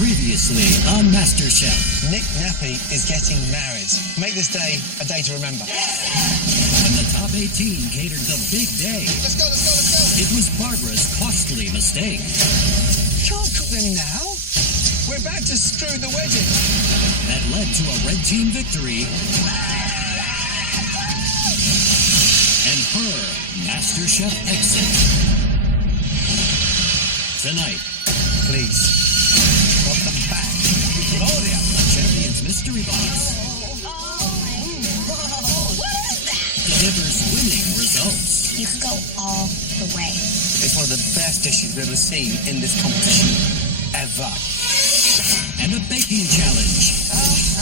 Previously on MasterChef. Nick Nappy is getting married. Make this day a day to remember. And the top 18 catered the big day. Let's go, let's go, let's go. It was Barbara's costly mistake. Can't cook them now. We're about to screw the wedding. That led to a red team victory. And her MasterChef exit. Tonight, Please, welcome back, Claudia. a Champion's Mystery Box delivers winning results. You could go all the way. It's one of the best dishes we've ever seen in this competition, ever. And a baking challenge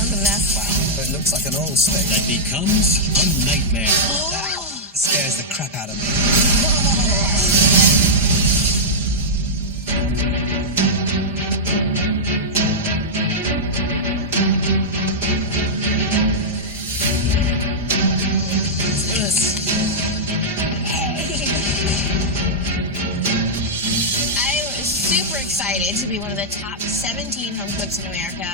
I'm the mess. Wow, it looks like an oil stick. that becomes a nightmare. That scares the crap out of me. I'm super excited to be one of the top 17 home cooks in America.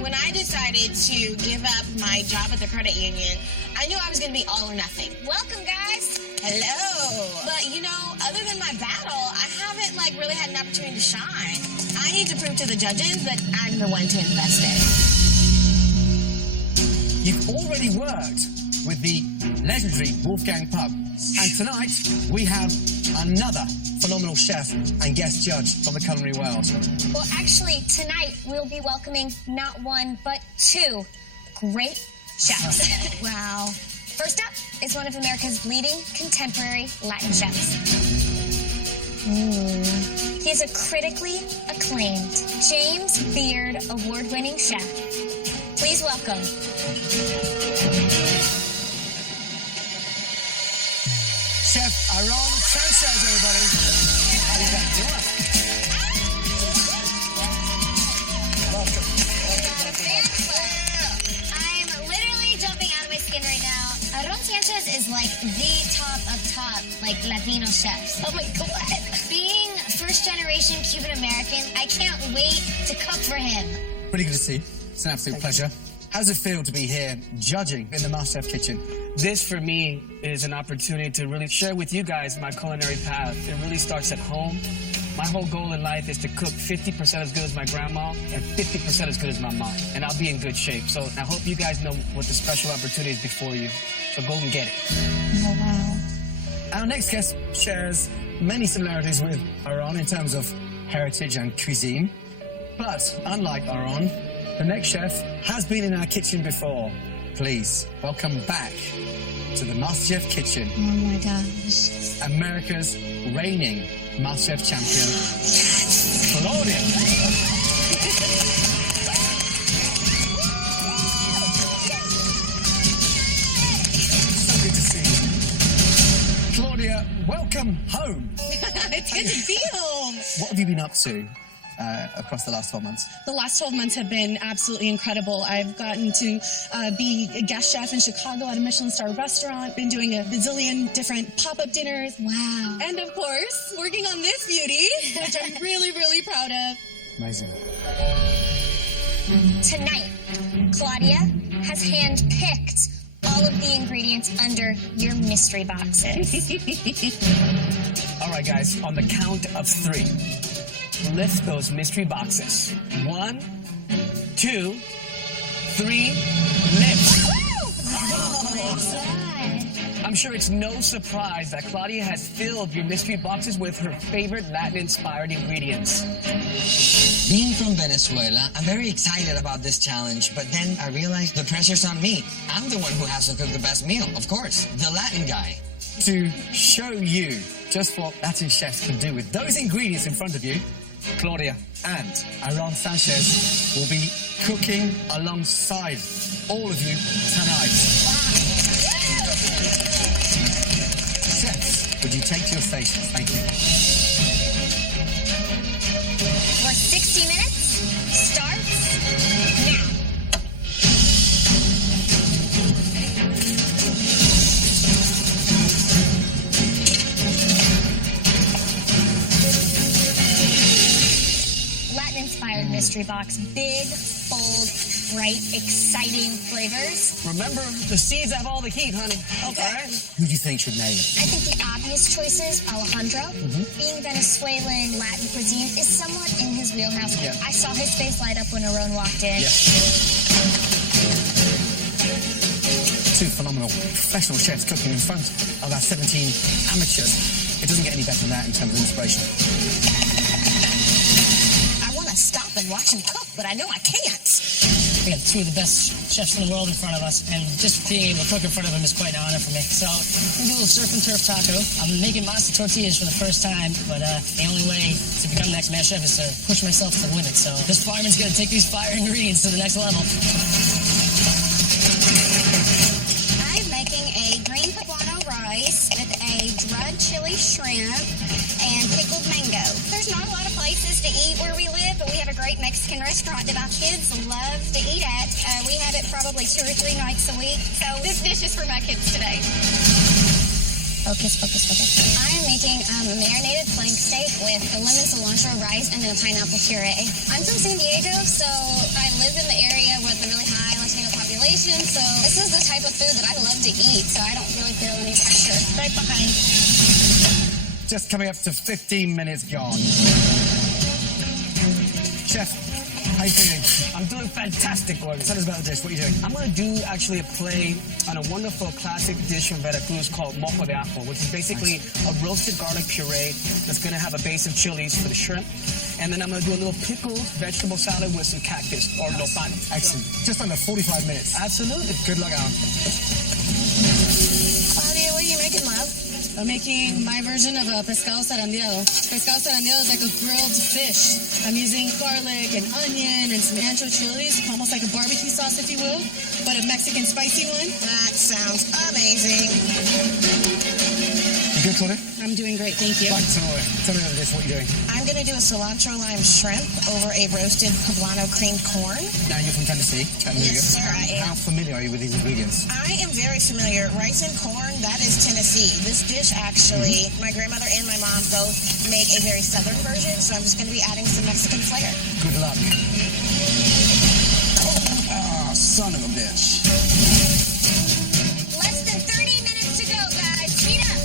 When I decided to give up my job at the credit union, I knew I was going to be all or nothing. Welcome, guys. Hello. But, you know, other than my battle, I haven't, really had an opportunity to shine. I need to prove to the judges that I'm the one to invest in. You've already worked with the legendary Wolfgang Puck. And tonight, we have another phenomenal chef and guest judge from the culinary world. Well, actually, tonight we'll be welcoming not one, but two great chefs. Wow. First up is one of America's leading contemporary Latin chefs. He's a critically acclaimed James Beard award-winning chef. Please welcome Chef Aarón Sánchez, everybody. How you guys doing? Welcome. I'm literally jumping out of my skin right now. Aarón Sánchez is like the top of top, Latino chefs. Oh my God. Being first-generation Cuban-American, I can't wait to cook for him. Pretty good to see you. It's an absolute pleasure. How does it feel to be here judging in the MasterChef kitchen? This, for me, is an opportunity to really share with you guys my culinary path. It really starts at home. My whole goal in life is to cook 50% as good as my grandma and 50% as good as my mom. And I'll be in good shape. So I hope you guys know what the special opportunity is before you. So go and get it. Oh, wow. Our next guest shares many similarities with Aarón in terms of heritage and cuisine. But unlike Aarón, the next chef has been in our kitchen before. Please welcome back to the MasterChef kitchen, Oh my gosh. America's reigning MasterChef champion, Claudia. So good to see you. Claudia, welcome home. It's good to be home. What have you been up to across the last 12 months? The last 12 months have been absolutely incredible. I've gotten to be a guest chef in Chicago at a Michelin star restaurant, been doing a bazillion different pop-up dinners. Wow. And of course, working on this beauty, which I'm really, really proud of. Amazing. Tonight, Claudia has hand-picked all of the ingredients under your mystery boxes. All right, guys, on the count of 3, lift those mystery boxes. 1, 2, 3, lift. I'm sure it's no surprise that Claudia has filled your mystery boxes with her favorite Latin-inspired ingredients. Being from Venezuela, I'm very excited about this challenge, but then I realized the pressure's on me. I'm the one who has to cook the best meal, of course, the Latin guy. To show you just what Latin chefs can do with those ingredients in front of you, Claudia and Aarón Sánchez will be cooking alongside all of you tonight. Chefs, would you take to your stations? Thank you. Your 60 minutes starts now. mystery box. Big, bold, bright, exciting flavors. Remember, the seeds have all the heat, honey. Okay. All right? Who do you think should nail it? I think the obvious choice is Alejandro. Being Venezuelan Latin cuisine is somewhat in his wheelhouse. Yeah. I saw his face light up when Aarón walked in. Two phenomenal professional chefs cooking in front of our 17 amateurs. It doesn't get any better than that in terms of inspiration. I want to stop and watch him cook, but I know I can't. We have two of the best chefs in the world in front of us, and just being able to cook in front of them is quite an honor for me. So I'm going to do a little surf and turf taco. I'm making masa tortillas for the first time, but the only way to become the next MasterChef is to push myself to the limit. So this fireman's going to take these fire ingredients to the next level. I'm making a green poblano rice with a dried chili shrimp and pickled mango. There's not a lot of places to eat where we live, but we have a great Mexican restaurant that our kids love to eat at. We have it probably 2 or 3 nights a week. So this dish is for my kids today. Focus, focus, focus. I am making a marinated flank steak with the lemon cilantro rice and then a pineapple puree. I'm from San Diego, so I live in the area with a really high Latino population. So this is the type of food that I love to eat, so I don't really feel any pressure. Right behind. Just coming up to 15 minutes gone. Chef, how you feeling? I'm doing fantastic, Gordon. Tell us about the dish. What are you doing? I'm going to do actually a play on a wonderful classic dish from Veracruz called mojo de ajo, which is basically a roasted garlic puree that's going to have a base of chilies for the shrimp. And then I'm going to do a little pickled vegetable salad with some cactus or nopal. Excellent. Just under 45 minutes. Absolutely. Good luck, Aarón. Claudia, what are you making, love? I'm making my version of a pescado zarandeado. Pescado zarandeado is like a grilled fish. I'm using garlic and onion and some ancho chilies, almost like a barbecue sauce, if you will, but a Mexican spicy one. That sounds amazing. You good, Claudia? I'm doing great, thank you. Right, tell me about the dish. What are you doing? I'm going to do a cilantro lime shrimp over a roasted poblano creamed corn. Now, you're from Tennessee, Chattanooga. Yes, sir, I am. How familiar are you with these ingredients? I am very familiar. Rice and corn, that is Tennessee. This dish actually, my grandmother and my mom both make a very southern version, so I'm just going to be adding some Mexican flair. Good luck. Oh, son of a bitch. Less than 30 minutes to go, guys. Speed up.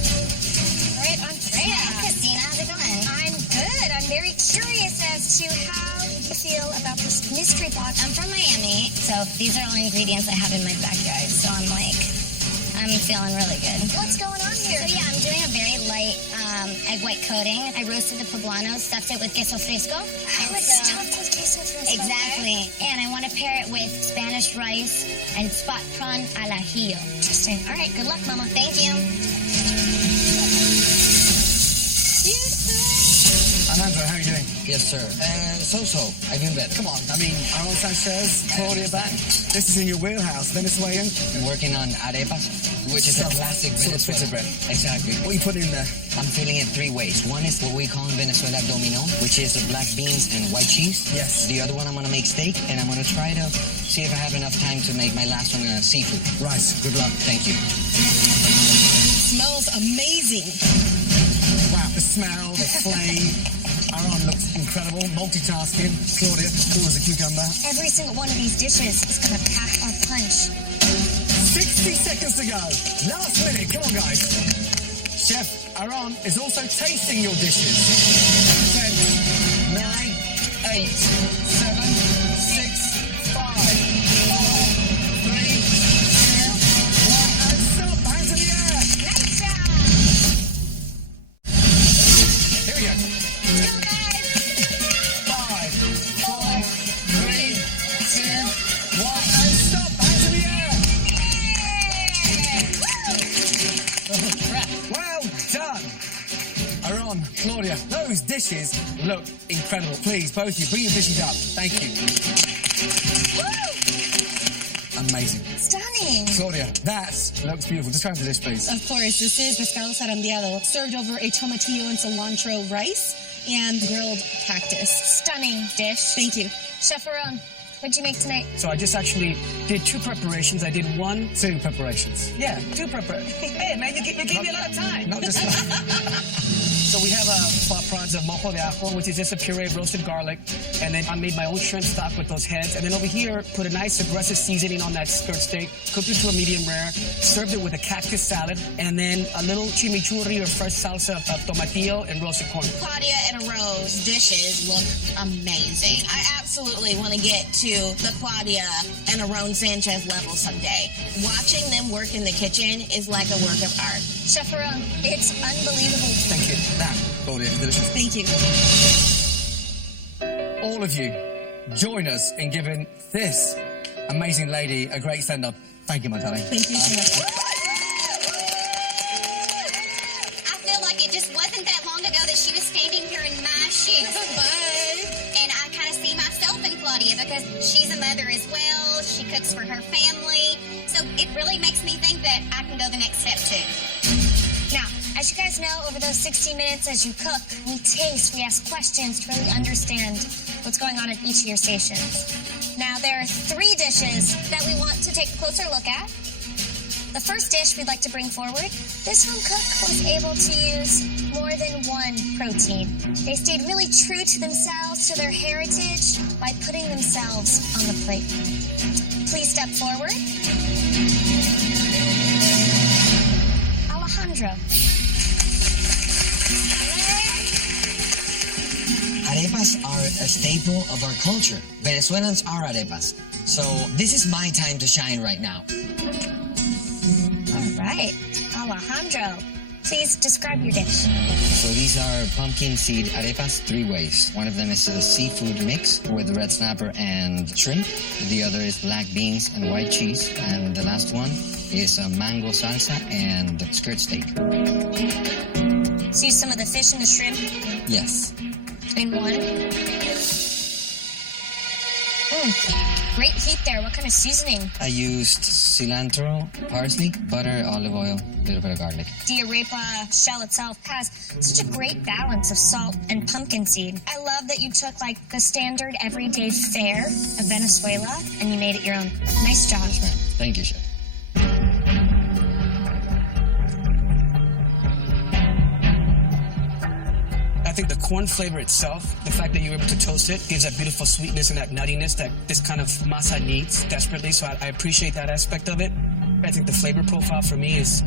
Right on track. Hey, Christina, how's it going? I'm good. I'm very curious as to how you feel about this mystery box. I'm from Miami, so these are all ingredients I have in my backyard. So I'm feeling really good. What's going on here? So yeah, I'm doing a very light egg white coating. I roasted the poblano, stuffed it with queso fresco. It's stuffed with queso fresco. Exactly. And I want to pair it with Spanish rice and spot prawn al ajillo. Interesting. All right, good luck, Mama. Thank you. Alejandro, how are you doing? Yes, sir. So-so. I do better. Come on. I mean, Aarón Sánchez, Claudia back. This is in your wheelhouse, Venezuelan. I'm working on arepas, which is a classic Sort of Venezuelan pita bread. Exactly. What are you putting in there? I'm filling it 3 ways. One is what we call in Venezuela domino, which is black beans and white cheese. Yes. The other one I'm going to make steak, and I'm going to try to see if I have enough time to make my last one seafood. Rice. Good luck. Thank you. Smells amazing. Wow, the smell, the flame. Aarón looks incredible. Multitasking. Claudia, cool as a cucumber. Every single one of these dishes is going to pack a punch. 60 seconds to go. Last minute. Come on, guys. Chef Aarón is also tasting your dishes. 10, 9, 8, 7, 6, 5, 4, 3, 2, 1, and stop. Hands in the air. Nice job. Here we go. Let's go, guys. 5, 4, 3, 2, 1, and stop. Hands in the air. Well done. Aarón, Claudia, those dishes look incredible. Please, both of you, bring your dishes up. Thank you. Amazing. Stunning. Claudia, that looks beautiful. Describe the dish, please. Of course, this is pescado zarandeado, served over a tomatillo and cilantro rice and grilled cactus. Stunning dish. Thank you. Chef Aarón, what'd you make tonight? So I just actually did 2 preparations. I did 1. 2 preparations. Yeah, 2 preparations. Hey, man, you gave me a lot of time. Not just one. So we have pot prawns of mojo de ajo, which is just a puree of roasted garlic. And then I made my own shrimp stock with those heads. And then over here, put a nice aggressive seasoning on that skirt steak, cooked it to a medium rare, served it with a cactus salad, and then a little chimichurri or fresh salsa of tomatillo and roasted corn. Claudia and Aarón dishes look amazing. I absolutely want to get to the Claudia and Aarón Sánchez level someday. Watching them work in the kitchen is like a work of art. Chef Aarón, it's unbelievable. Thank you. That, Claudia, is delicious. Thank you. All of you, join us in giving this amazing lady a great send-up. Thank you, my darling. Thank you so much. I feel like it just wasn't that long ago that she was standing here in my shoes. Bye. And I kind of see myself in Claudia because she's a mother as well. She cooks for her family. So it really makes me think that I can go the next step too. Now, as you guys know, over those 60 minutes as you cook, we taste, we ask questions to really understand what's going on at each of your stations. Now, there are 3 dishes that we want to take a closer look at. The first dish we'd like to bring forward, this home cook was able to use more than one protein. They stayed really true to themselves, to their heritage, by putting themselves on the plate. Please step forward. Alejandro. Arepas are a staple of our culture. Venezuelans are arepas. So this is my time to shine right now. All right, Alejandro, please describe your dish. So these are pumpkin seed arepas 3 ways. One of them is a seafood mix with red snapper and shrimp. The other is black beans and white cheese. And the last one is a mango salsa and skirt steak. So use some of the fish and the shrimp Yes. in one. Great heat there. What kind of seasoning? I used cilantro, parsley, butter, olive oil, a little bit of garlic. The arepa shell itself has such a great balance of salt and pumpkin seed. I love that you took like the standard everyday fare of Venezuela and you made it your own. Nice job. Thank you, chef. I think the corn flavor itself, the fact that you were able to toast it, gives that beautiful sweetness and that nuttiness that this kind of masa needs desperately. So I appreciate that aspect of it. I think the flavor profile for me is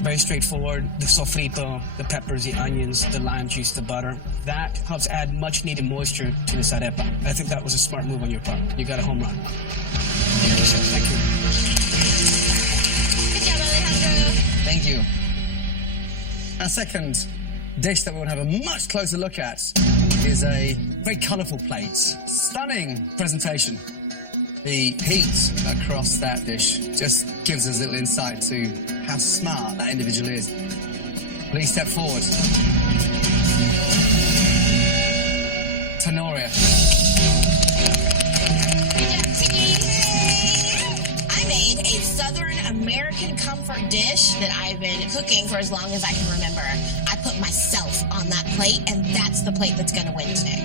very straightforward. The sofrito, the peppers, the onions, the lime juice, the butter. That helps add much needed moisture to this arepa. I think that was a smart move on your part. You got a home run. Thank you, chef. Thank you. Good job, Alejandro. Thank you. Our second dish that we want to have a much closer look at is a very colourful plate. Stunning presentation. The heat across that dish just gives us a little insight to how smart that individual is. Please step forward. Tenoria. I made a Southern American comfort dish that I've been cooking for as long as I can remember. I put myself on that plate, and that's the plate that's going to win today.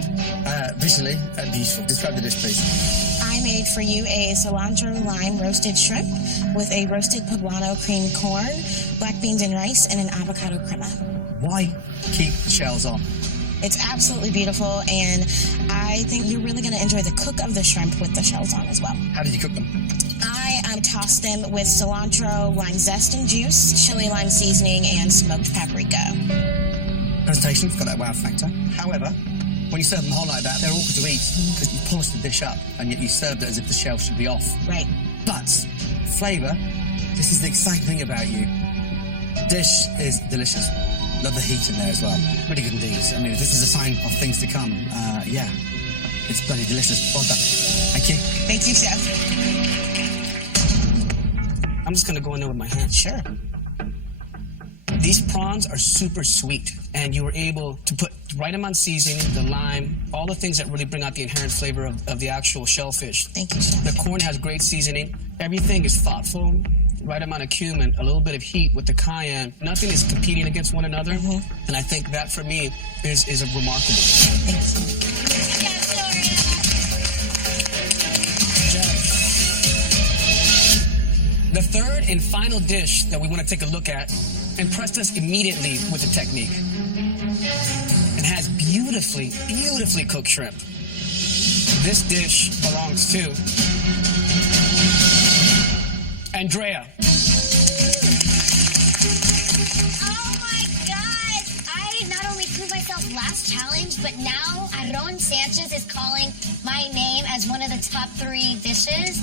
Visually beautiful. Describe the dish, please. I made for you a cilantro lime roasted shrimp with a roasted poblano cream corn, black beans and rice, and an avocado crema. Why keep the shells on? It's absolutely beautiful, and I think you're really going to enjoy the cook of the shrimp with the shells on as well. How did you cook them? I tossed them with cilantro, lime zest and juice, chili lime seasoning, and smoked paprika. Presentation's got that wow factor. However, when you serve them whole like that, they're awkward to eat because you polished the dish up and yet you served it as if the shell should be off. Right. But flavour, this is the exciting thing about you. Dish is delicious. Love the heat in there as well. Really good indeed. I mean, if this is a sign of things to come, yeah, it's bloody delicious. Well done. Thank you. Thank you, Chef. I'm just going to go in there with my hands. Sure. These prawns are super sweet, and you were able to put the right amount of seasoning, the lime, all the things that really bring out the inherent flavor of the actual shellfish. Thank you, Chef. The corn has great seasoning. Everything is thoughtful, right amount of cumin, a little bit of heat with the cayenne. Nothing is competing against one another, and I think that, for me, is a remarkable. Thanks. The third and final dish that we want to take a look at impressed us immediately with the technique. and has beautifully, beautifully cooked shrimp. This dish belongs to Andrea. Oh my God! I not only proved myself last challenge, but now Aarón Sánchez is calling my name as one of the top 3 dishes.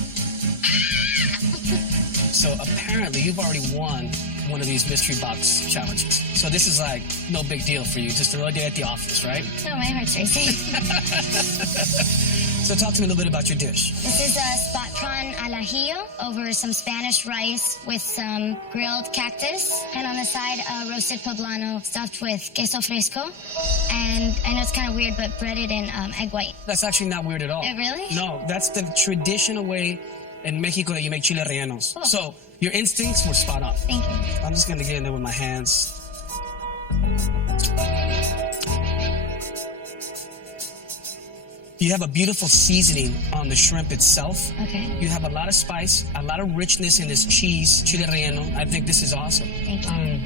So apparently you've already won one of these mystery box challenges. So this is like no big deal for you, just another day at the office, right? No, my heart's racing. So talk to me a little bit about your dish. This is a spot prawn al ajillo over some Spanish rice with some grilled cactus. And on the side, roasted poblano stuffed with queso fresco. And I know it's kind of weird, but breaded in egg white. That's actually not weird at all. Really? No, that's the traditional way in Mexico that you make chile rellenos. Cool. So your instincts were spot on. Thank you. I'm just gonna get in there with my hands. You have a beautiful seasoning on the shrimp itself. Okay. You have a lot of spice, a lot of richness in this cheese, chile relleno. I think this is awesome. Thank you.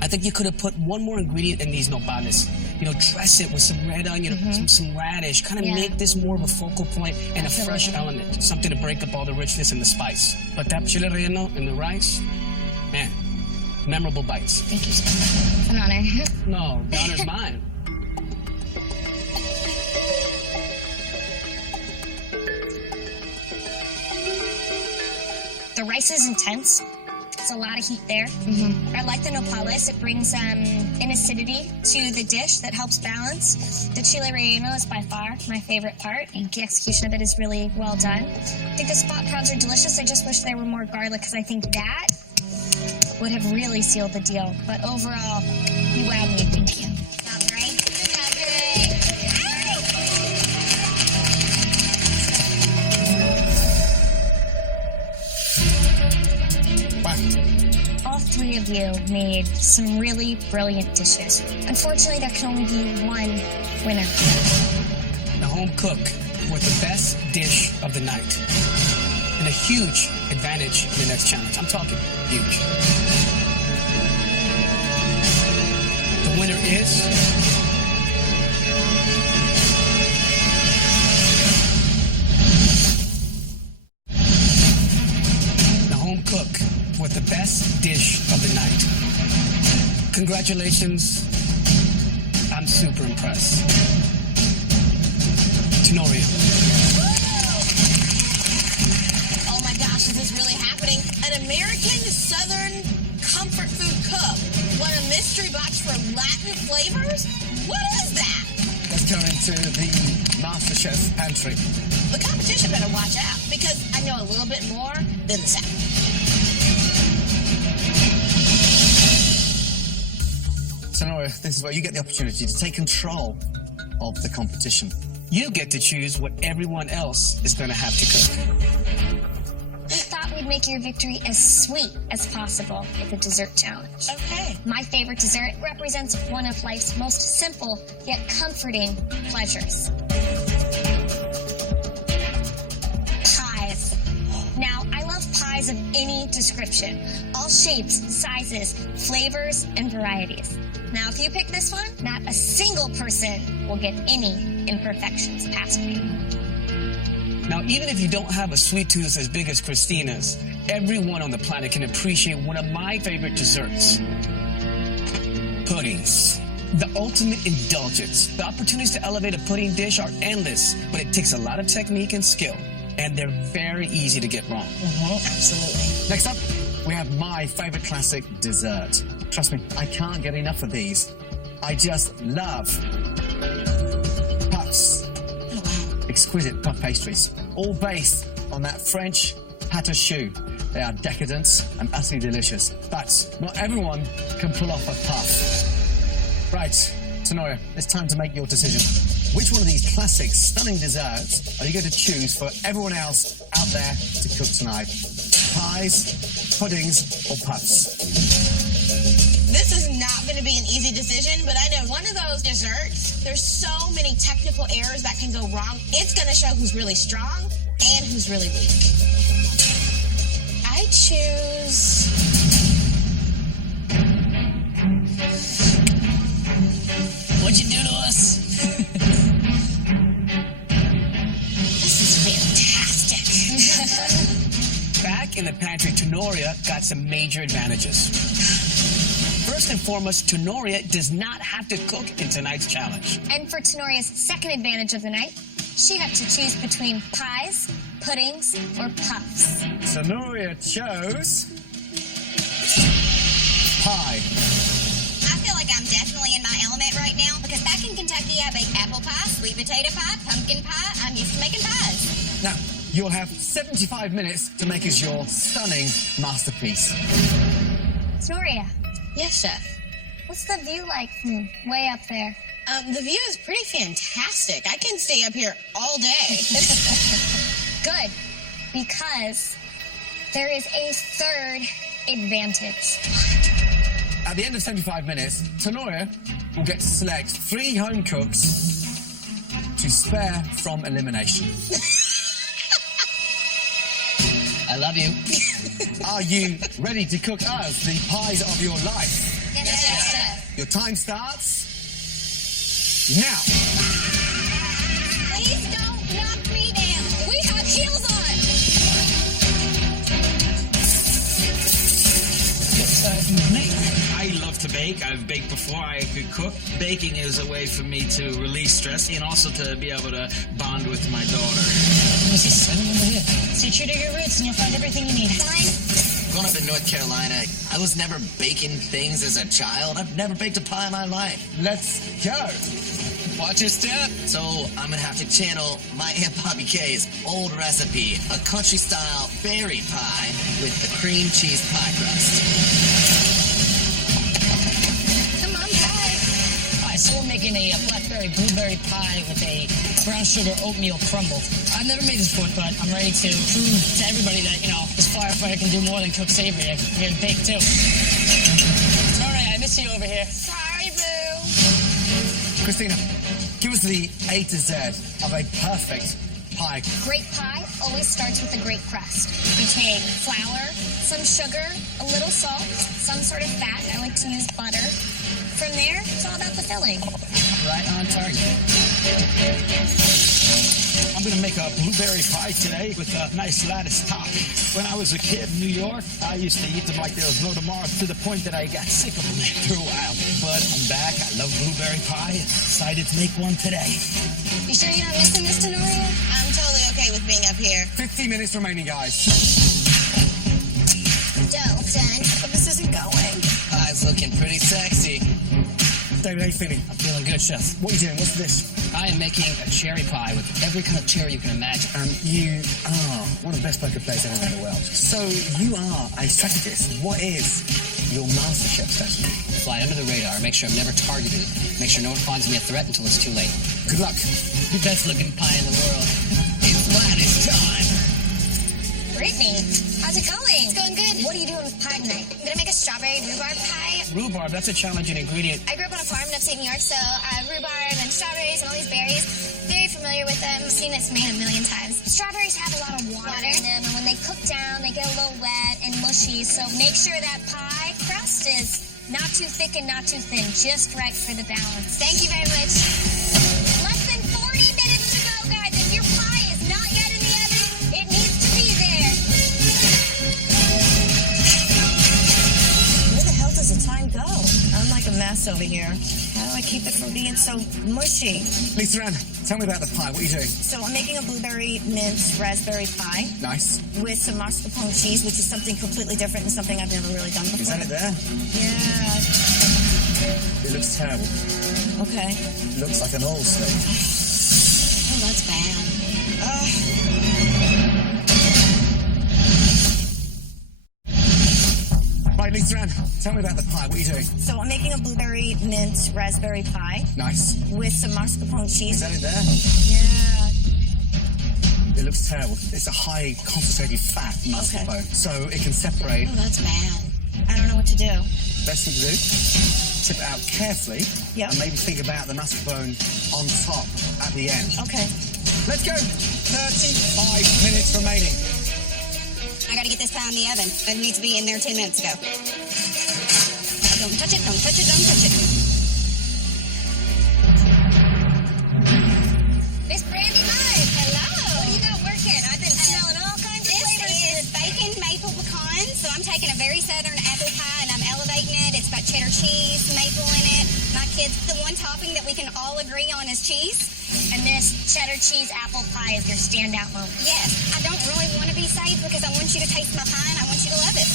I think you could have put one more ingredient in these nopales. You know, dress it with some red onion, some radish, kind of make this more of a focal point and a fresh element, something to break up all the richness and the spice. But that chile relleno and the rice, man, memorable bites. Thank you, sir. It's an honor. No, the honor's mine. The rice is intense. There's a lot of heat there. I like the nopales. It brings an acidity to the dish that helps balance. The chile relleno is by far my favorite part. The execution of it is really well done. I think the spot prawns are delicious. I just wish there were more garlic because I think that would have really sealed the deal. But overall, you wowed me. Thank you. Sounds right. Sounds great. Wow. All 3 of you made some really brilliant dishes. Unfortunately, there can only be one winner. The home cook with the best dish of the night. And a huge advantage in the next challenge. I'm talking huge. The winner is... the home cook with the best dish of the night. Congratulations. I'm super impressed. Tenoria. Oh my gosh, is this really happening? An American Southern comfort food cook won a mystery box for Latin flavors? What is that? Let's go into the MasterChef pantry. The competition better watch out because I know a little bit more than the South. Tenoria, this is where you get the opportunity to take control of the competition. You get to choose what everyone else is going to have to cook. We thought we'd make your victory as sweet as possible with a dessert challenge. Okay. My favorite dessert represents one of life's most simple yet comforting pleasures. Pies. Now, I love pies of any description. All shapes, sizes, flavors, and varieties. Now, if you pick this one, not a single person will get any imperfections past me. Now, even if you don't have a sweet tooth as big as Christina's, everyone on the planet can appreciate one of my favorite desserts. Puddings. The ultimate indulgence. The opportunities to elevate a pudding dish are endless, but it takes a lot of technique and skill, and they're very easy to get wrong. Absolutely. Next up, we have my favorite classic dessert. Trust me, I can't get enough of these. I just love puffs. Exquisite puff pastries, all based on that French pâte à choux. They are decadent and utterly delicious, but not everyone can pull off a puff. Right, Tenoria, it's time to make your decision. Which one of these classic, stunning desserts are you going to choose for everyone else out there to cook tonight? Pies, puddings, or puffs? This is not going to be an easy decision, but I know one of those desserts, there's so many technical errors that can go wrong. It's going to show who's really strong and who's really weak. I choose What'd you do to us? This is fantastic. Back in the pantry, Tenoria got some major advantages. First and foremost, Tenoria does not have to cook in tonight's challenge. And for Tenoria's second advantage of the night, she got to choose between pies, puddings, or puffs. Tenoria chose pie. I feel like I'm definitely in my element right now because back in Kentucky, I bake apple pie, sweet potato pie, pumpkin pie. I'm used to making pies. Now, you'll have 75 minutes to make us your stunning masterpiece. Tenoria, Yes, chef. what's the view like from way up there? The view is pretty fantastic. I can stay up here all day. Good, because there is a third advantage. At the end of 75 minutes, Tenoria will get to select 3 home cooks to spare from elimination. I love you. Are you ready to cook us the pies of your life? Yes, chef. Your time starts now. Please don't knock me down. We have heels on. I love to bake. I've baked before I could cook. Baking is a way for me to release stress and also to be able to bond with my daughter. Let me see, 7 over here. Stay true to your roots and you'll find everything you need. Growing up in North Carolina, I was never baking things as a child. I've never baked a pie in my life. Let's go. Watch your step. So I'm gonna have to channel my Aunt Bobby K's old recipe, a country-style berry pie with the cream cheese pie crust. Come on, guys. Alright, so we're making a blackberry blueberry pie with a brown sugar oatmeal crumble. I've never made this before, but I'm ready to prove to everybody that, this firefighter can do more than cook savory. I can bake too. Alright, I miss you over here. Sorry, boo. Christina, give us the A to Z of a perfect pie. Great pie always starts with a great crust. You take flour, some sugar, a little salt, some sort of fat. I like to use butter. From there, it's all about the filling. Right on target. I'm going to make a blueberry pie today with a nice lattice top. When I was a kid in New York, I used to eat them like there was no tomorrow to the point that I got sick of them after a while. But I'm back. I love blueberry pie. Excited to make one today. You sure you're not missing this, Tenoria? I'm totally okay with being up here. 50 minutes remaining, guys. Done. But this isn't going. Pie's looking pretty sexy. David, how you feeling? I'm feeling good, chef. What are you doing? What's this? I am making a cherry pie with every kind of cherry you can imagine. You are one of the best poker players anywhere in the world. So you are a strategist. What is your MasterChef strategy? Fly under the radar, make sure I'm never targeted, make sure no one finds me a threat until it's too late. Good luck. The best looking pie in the world. It's lattice time. Brittany, how's it going? It's going good. What are you doing with pie tonight? I'm gonna make a strawberry rhubarb pie. Rhubarb, that's a challenging ingredient. I grew up on a farm in upstate New York, so rhubarb and strawberries and all these berries. Very familiar with them. Seen this made a million times. Strawberries have a lot of water in them, and when they cook down, they get a little wet and mushy. So make sure that pie crust is not too thick and not too thin, just right for the balance. Thank you very much. Less than 40 minutes to go, guys. If your pie is not yet in the oven, it needs to be there. Where the hell does the time go? I'm like a mess over here. How do I keep it from being so mushy? Lisa Ann, tell me about the pie. What are you doing? So I'm making a blueberry mint raspberry pie Nice. with some mascarpone cheese, which is something completely different and something I've never really done before. Is that it there? Yeah. It looks terrible. Okay. It looks like an oil slick. Oh, that's bad. Right, Lisa Ann, tell me about the pie. What are you doing? So I'm making a blueberry mint raspberry pie Nice. with some mascarpone cheese. Is that it there? Yeah. It looks terrible. It's a high concentrated fat mascarpone, so it can separate. Oh, that's bad. I don't know what to do. Best thing to do, tip it out carefully, Yep. and maybe think about the mascarpone on top at the end. Okay. Let's go. 35 minutes remaining. I gotta get this pie in the oven. It needs to be in there 10 minutes ago. Don't touch it, don't touch it, don't touch it. cheddar cheese, maple in it. My kids, the one topping that we can all agree on is cheese. And this cheddar cheese apple pie is your standout moment. Yes, I don't really want to be safe because I want you to taste my pie and I want you to love it.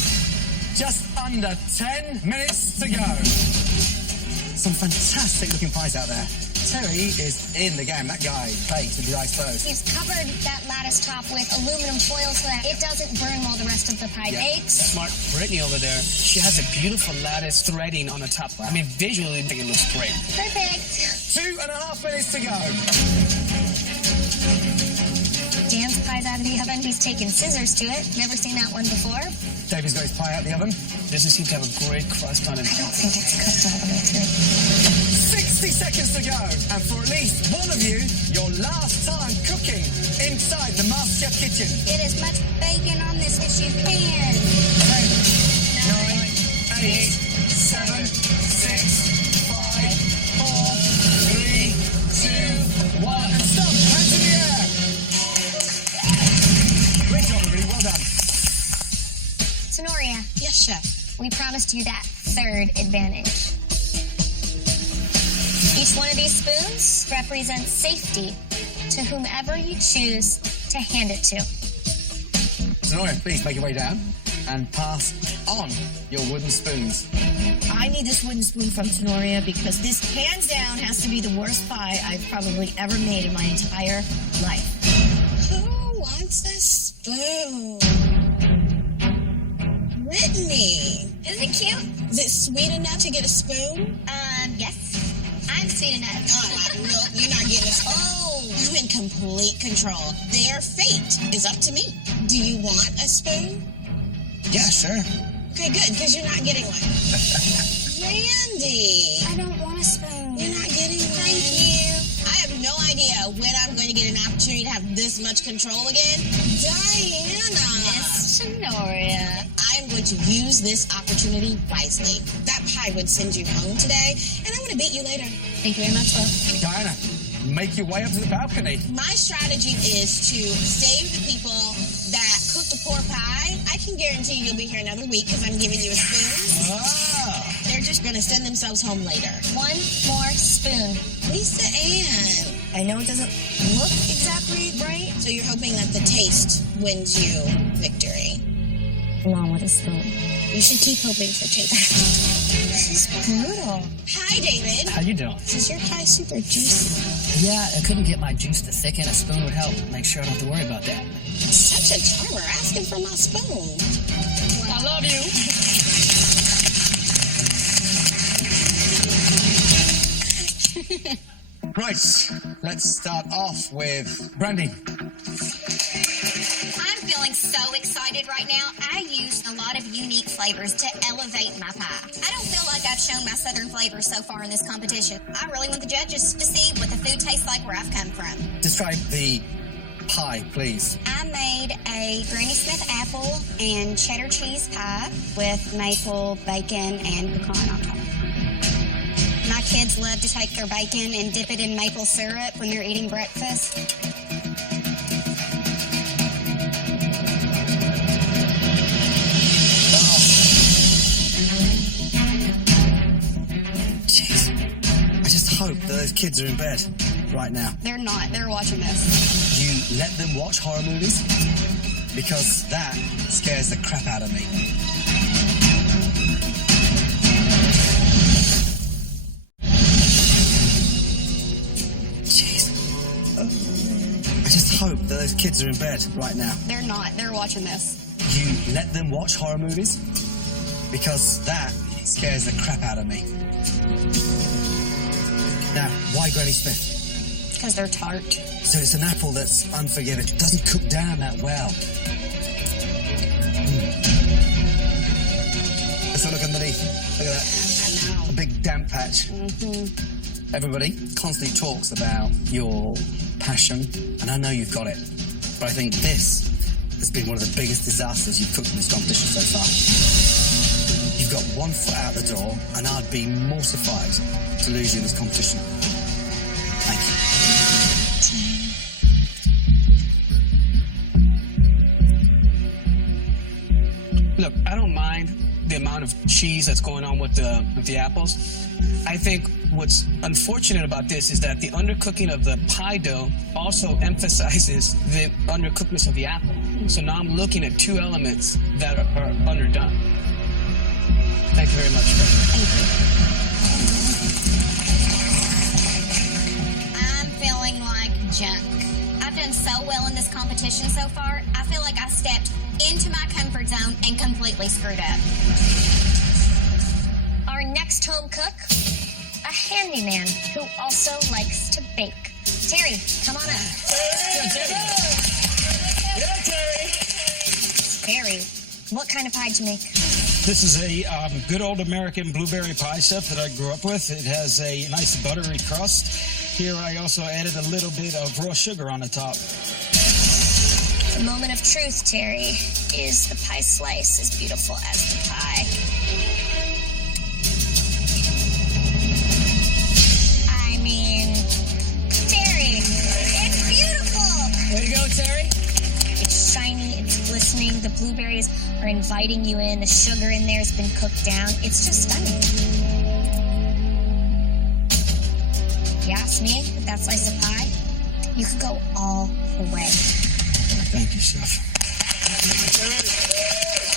Just under 10 minutes to go. Some fantastic looking pies out there. Terry is in the game. That guy bakes with the ice toast. He's covered that lattice top with aluminum foil so that it doesn't burn while the rest of the pie bakes. Smart Brittany over there. She has a beautiful lattice threading on the top. I mean, visually, I think it looks great. Perfect. 2.5 minutes to go. Dan's pie's out of the oven. He's taken scissors to it. Never seen that one before. David's got his pie out the oven. Doesn't seem to have a great crust on it. I don't think it's cooked all the way through. 60 seconds to go. And for at least one of you, your last time cooking inside the MasterChef kitchen. Get as much bacon on this as you can. 10, 9, 8, 7, 6, 5, 4, 3, 2, 1. And stop. Hands in the air. Great job, everybody. Well done. Sonoria, Yes, chef. we promised you that third advantage. Each one of these spoons represents safety to whomever you choose to hand it to. Sonoria, please make your way down and pass on your wooden spoons. I need this wooden spoon from Tenoria because this, hands down, has to be the worst pie I've probably ever made in my entire life. Who wants a spoon? Brittany. Isn't it cute? Is it sweet enough to get a spoon? Yes. I'm sweet enough. No, you're not getting a spoon. Oh, I'm in complete control. Their fate is up to me. Do you want a spoon? Yeah, sure. Okay, good, because you're not getting one. Randy. I don't want a spoon. You're not getting one. Thank you. I have no idea when I'm going to get an opportunity to have this much control again. Diana. Miss Sonoria. I'm going to use this opportunity wisely. That pie would send you home today, and I'm going to beat you later. Thank you very much, love. Diana, make your way up to the balcony. My strategy is to save the people that cook the poor pie. I can guarantee you'll be here another week because I'm giving you a spoon. Ah. They're just going to send themselves home later. One more spoon. Lisa Ann. I know it doesn't look exactly right. So you're hoping that the taste wins you victory. Along with a spoon. You should keep hoping for taste. This is brutal. Hi, David. How you doing? Is your pie super juicy? Yeah, I couldn't get my juice to thicken. A spoon would help. Make sure I don't have to worry about that. Such a charmer asking for my spoon. I love you. Right, let's start off with Brandy. I'm feeling so excited right now. I used a lot of unique flavors to elevate my pie. I don't feel like I've shown my southern flavors so far in this competition. I really want the judges to see what the food tastes like where I've come from. Describe the pie, please. I made a Granny Smith apple and cheddar cheese pie with maple, bacon, and pecan on top. My kids love to take their bacon and dip it in maple syrup when they're eating breakfast. Jeez. I just hope that those kids are in bed right now. They're not. They're watching this. You let them watch horror movies? Because that scares the crap out of me. Jeez. I just hope that those kids are in bed right now. They're not. They're watching this. You let them watch horror movies? Because that scares the crap out of me. Now, why Granny Smith? Because they're tart. So it's an apple that's unforgiving. It doesn't cook down that well. Let's have a look underneath. Look at that. I know. A big damp patch. Everybody constantly talks about your passion, and I know you've got it. But I think this has been one of the biggest disasters you've cooked in this competition so far. You've got one foot out the door, and I'd be mortified to lose you in this competition. Thank you. Look, I don't mind the amount of cheese that's going on with the apples. I think what's unfortunate about this is that the undercooking of the pie dough also emphasizes the undercookedness of the apple. So now I'm looking at two elements that are underdone. Thank you very much. Thank you. I'm feeling like junk. I've done so well in this competition so far. I feel like I stepped into my comfort zone and completely screwed up. Our next home cook, a handyman who also likes to bake. Terry, come on up. Yeah, Terry. Terry, what kind of pie did you make? This is a good old American blueberry pie stuff that I grew up with. It has a nice buttery crust. Here I also added a little bit of raw sugar on the top. The moment of truth, Terry, is the pie slice as beautiful as the pie. I mean, Terry, it's beautiful. There you go, Terry. It's shiny, it's glistening. The blueberries are inviting you in. The sugar in there has been cooked down. It's just stunning. If you ask me, with that slice of pie, you could go all the way. Thank you, Chef.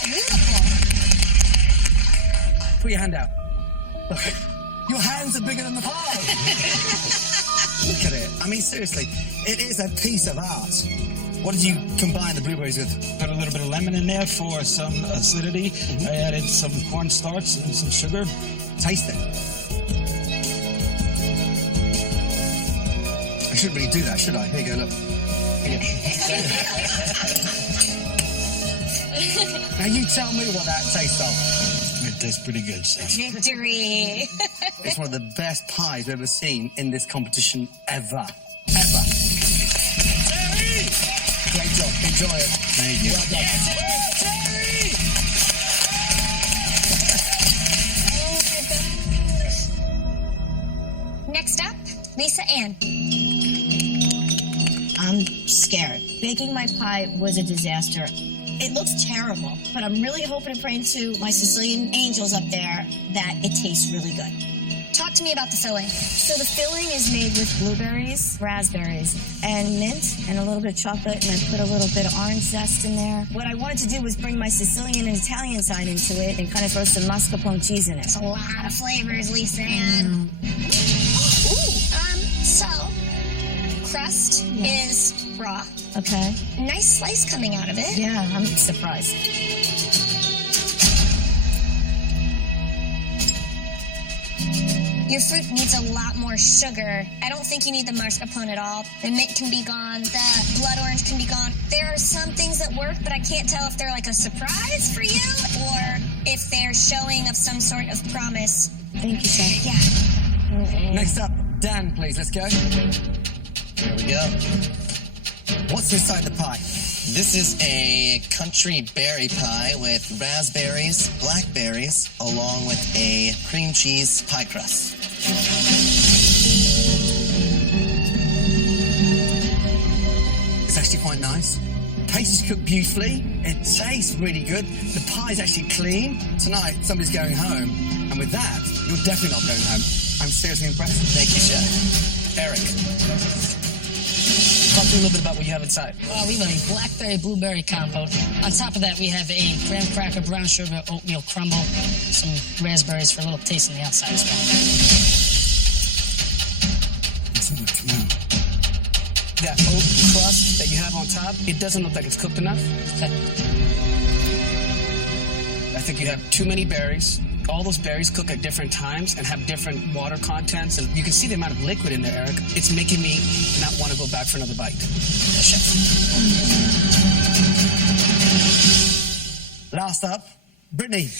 Beautiful. Put your hand out. Look, your hands are bigger than the pie. Look at it. I mean, seriously, it is a piece of art. What did you combine the blueberries with? Put a little bit of lemon in there for some acidity. Mm-hmm. I added some cornstarch and some sugar. Taste it. I shouldn't really do that, should I? Here you go, look. Here you go. Now you tell me what that tastes of. It tastes pretty good, Chef. Victory. It's one of the best pies we've ever seen in this competition ever. Ever. Terry! Great job. Enjoy it. Thank you. Well done. Oh my gosh. Next up, Lisa Ann. I'm scared. Baking my pie was a disaster. It looks terrible, but I'm really hoping and praying to my Sicilian angels up there that it tastes really good. Talk to me about the filling. So the filling is made with blueberries, raspberries, and mint, and a little bit of chocolate, and I put a little bit of orange zest in there. What I wanted to do was bring my Sicilian and Italian side into it and kind of throw some mascarpone cheese in it. It's a lot of flavors, Lisa Ann. So, crust is raw. Okay. Nice slice coming out of it. Yeah, I'm surprised. Your fruit needs a lot more sugar. I don't think you need the mascarpone at all. The mint can be gone. The blood orange can be gone. There are some things that work, but I can't tell if they're like a surprise for you or if they're showing of some sort of promise. Thank you, Chef. Yeah. Next up, Dan, please. Let's go. Here we go. What's inside the pie? This is a country berry pie with raspberries, blackberries, along with a cream cheese pie crust. It's actually quite nice. Pastry's cooked beautifully. It tastes really good. The pie's actually clean. Tonight, somebody's going home. And with that, you're definitely not going home. I'm seriously impressed. Thank you, Chef. Eric, talk to me a little bit about what you have inside. We have a blackberry blueberry compote. On top of that, we have a graham cracker, brown sugar, oatmeal crumble, some raspberries for a little taste on the outside as well. That oat crust that you have on top, it doesn't look like it's cooked enough. Okay. I think you have too many berries. All those berries cook at different times and have different water contents. And you can see the amount of liquid in there, Eric. It's making me not want to go back for another bite. Yes, Chef. Last up, Brittany.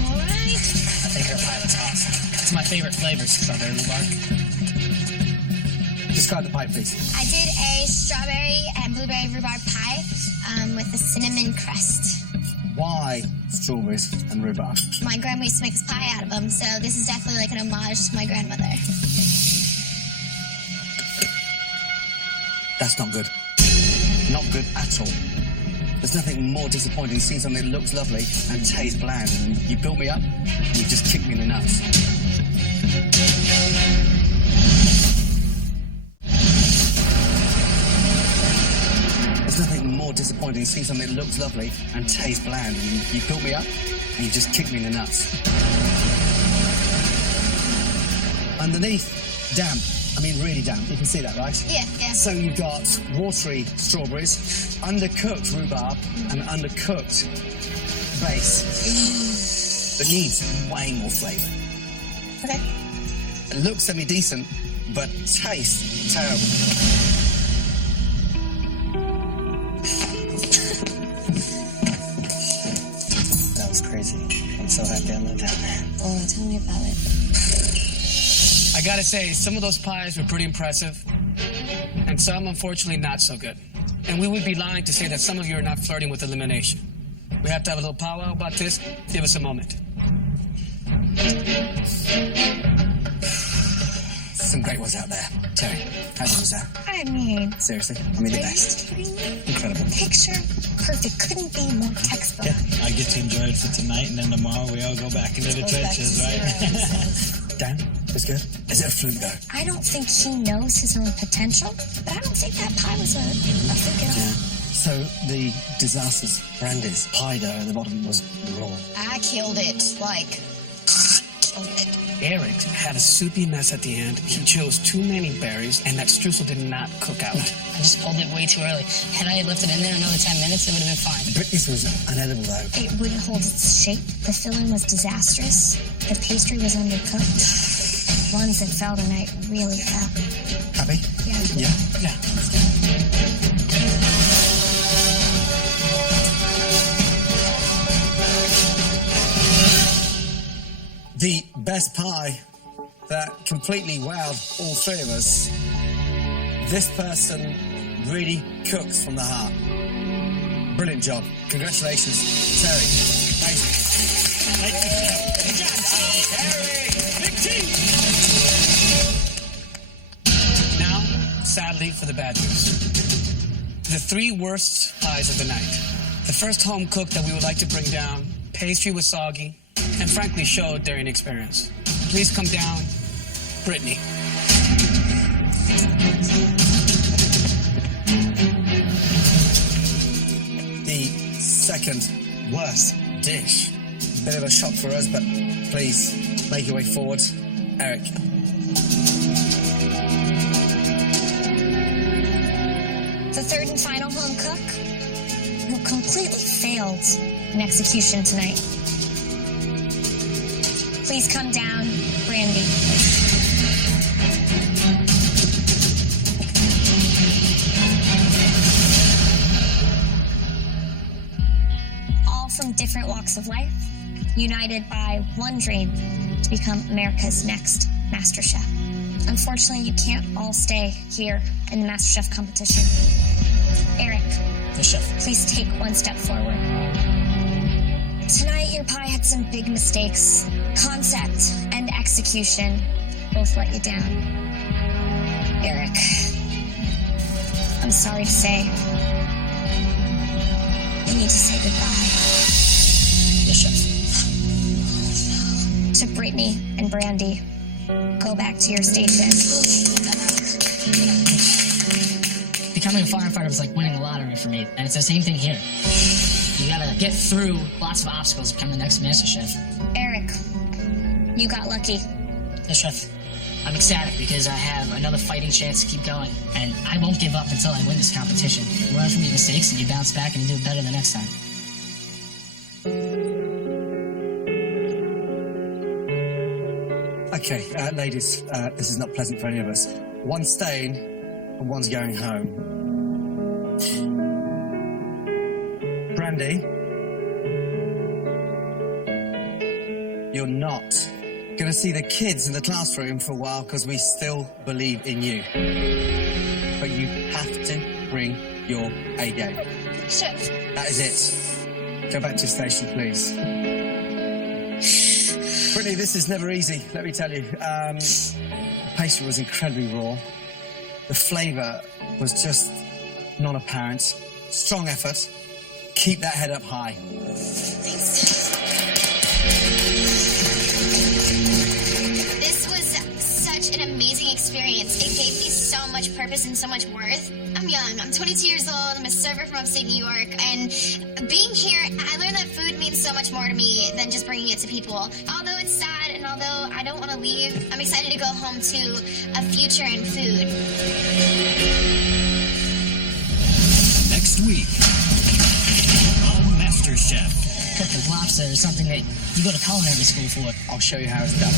All right. I think her pie was awesome. It's my favorite flavor, strawberry rhubarb. Describe the pie, please. I did a strawberry and blueberry rhubarb pie with a cinnamon crust. Why strawberries and rhubarb? My grandma used to make us pie out of them, so this is definitely like an homage to my grandmother. That's not good. Not good at all. There's nothing more disappointing than seeing something that looks lovely and tastes bland. And you built me up, and you just kicked me in the nuts. There's nothing more disappointing than seeing something that looks lovely and tastes bland. And you built me up, and you just kicked me in the nuts. Underneath, damp. I mean, really damp. You can see that, right? Yeah. So you've got watery strawberries, undercooked rhubarb, and undercooked base that needs way more flavour. Okay. It looks semi-decent, but tastes terrible. That was crazy. I'm so happy I lived that, man. Oh, tell me about it. I gotta say, some of those pies were pretty impressive, and some, unfortunately, not so good. And we would be lying to say that some of you are not flirting with elimination. We have to have a little powwow about this. Give us a moment. Some great ones out there. Terry, how good was that? I mean, Seriously? I mean, the are best. you kidding me? Incredible. Picture perfect. Couldn't be more textbook. Yeah, I get to enjoy it for tonight, and then tomorrow we all go back into the trenches, right? Dan, it's good. Is it a fluke, though? I don't think he knows his own potential, but I don't think that pie was a fluke at all. Yeah. So the disasters, Brandy's pie dough at the bottom was raw. I killed it. Killed it. Eric had a soupy mess at the end. He chose too many berries, and that streusel did not cook out. I just pulled it way too early. Had I left it in there another 10 minutes, it would have been fine. Brittany's was unedible, though. It wouldn't hold its shape. The filling was disastrous. The pastry was undercooked. Ones that fell tonight really fell. Happy? Yeah. Yeah. The best pie that completely wowed all three of us. This person really cooks from the heart. Brilliant job. Congratulations, Terry. Amazing. Thank you, Chef. Good job, Terry. Big team. Now, sadly, for the bad news. The three worst pies of the night. The first home cook that we would like to bring down, pastry was soggy, and frankly showed their inexperience. Please come down, Brittany. The second worst dish. Bit of a shock for us, but please make your way forward. Eric. The third and final home cook who completely failed in execution tonight. Please come down, Brandy. All from different walks of life, united by one dream to become America's next MasterChef. Unfortunately, you can't all stay here in the MasterChef competition. Eric, Yes, Chef. please take one step forward. Tonight, your pie had some big mistakes. Concept and execution both let you down. Eric, I'm sorry to say, you need to say goodbye. Yes, Chef. To Brittany and Brandy, go back to your station. Becoming a firefighter was like winning the lottery for me, and it's the same thing here. You gotta get through lots of obstacles to become the next MasterChef. Eric, you got lucky. Yes, Chef. I'm ecstatic because I have another fighting chance to keep going, and I won't give up until I win this competition. You learn from your mistakes, and you bounce back, and you do it better the next time. Okay, ladies, this is not pleasant for any of us. One's staying and one's going home. Brandy, you're not going to see the kids in the classroom for a while because we still believe in you. But you have to bring your A game. Chef. That is it. Go back to your station, please. Brittany, this is never easy, let me tell you. The pastry was incredibly raw. The flavour was just non-apparent. Strong effort. keep that head up high. This was such an amazing experience. It gave me so much purpose and so much worth. I'm young. I'm 22 years old. I'm a server from upstate New York. And being here, I learned that food means so much more to me than just bringing it to people. Although it's sad and although I don't want to leave, I'm excited to go home to a future in food. Next week on MasterChef. Cooking lobster is something that you go to culinary school for. I'll show you how it's done.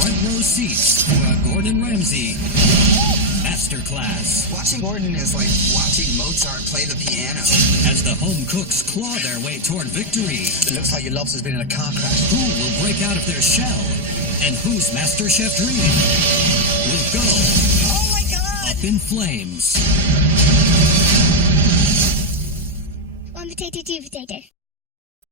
Front row seats for a Gordon Ramsay masterclass. Watching Gordon is like watching Mozart play the piano. As the home cooks claw their way toward victory. It looks like your lobster's been in a car crash. Who will break out of their shell? And whose MasterChef dream will go up in flames? On potato, potato.